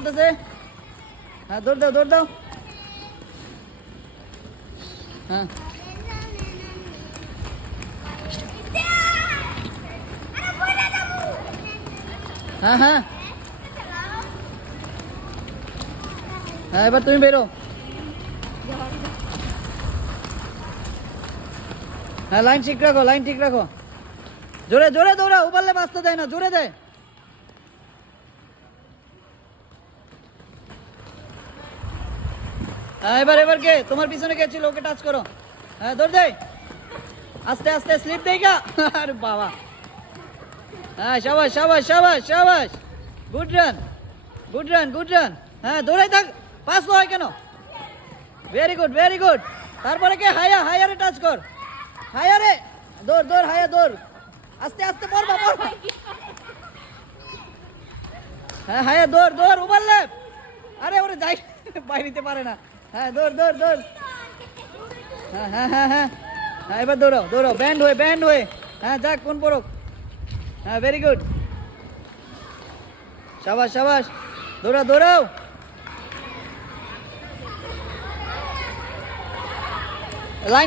চলতেছে। হ্যাঁ দৌড় দাও, দৌড় দাও। হ্যাঁ হ্যাঁ হ্যাঁ হ্যাঁ, এবার তুমি বেরো। হ্যাঁ লাইন ঠিক রাখো, লাইন ঠিক রাখো। জোরে জোরে দৌড়া, উবারলে বাঁচতে দেয় না, জোরে দেয়। হ্যাঁ এবার এবার কে তোমার পিছনে কে ছিল ওকে টাচ করো। হ্যাঁ দৌড় দে, আস্তে আস্তে স্লিপ দেই গা। আরে বাবা, হ্যাঁ শাবাশ শাবাশ শাবাশ শাবাশ, good run good run good run. হ্যাঁ দৌড়াই থাক, পাস হয় কেন? Very good very good. তারপরে কে? হায়া, হায়ারে টাচ কর, হায়ারে দৌড় দৌড়, হায়া দৌড়, আস্তে আস্তে পড়বা পড়বা। হ্যাঁ হায়া দৌড় দৌড়, উবারলে। আরে ওরে যাই, বাইরেতে পারে না। হ্যাঁ দৌড় দৌড় দৌড়। হ্যাঁ হ্যাঁ হ্যাঁ হ্যাঁ হ্যাঁ, এবার দৌড়াও দৌড়াও, ব্যান্ড হয়ে ব্যান্ড হয়ে। হ্যাঁ যাক, কোন পড়ুক। হ্যাঁ ভেরি গুড, শাবাশ শাবাশ, দৌড়াও দৌড়াও। লাইন